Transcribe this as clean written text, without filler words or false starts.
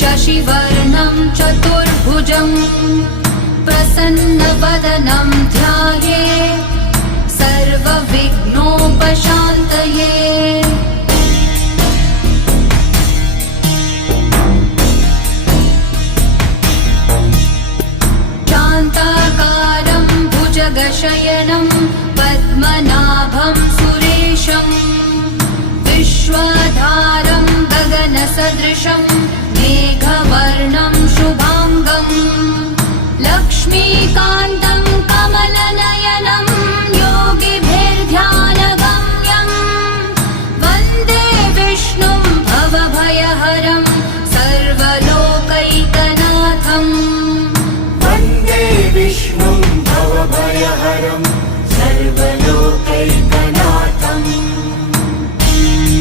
शशिवर्णं चतुर्भुजं प्रसन्नवदनं ध्यायेत् सर्वविघ्नोपशान्तये। शान्ताकारं भुजगशयनं पद्मनाभं सुरेशं विश्वाधारं गगनसदृशं मेघवर्णं शुभाङ्गं लक्ष्मीकान्तं कमलनयनं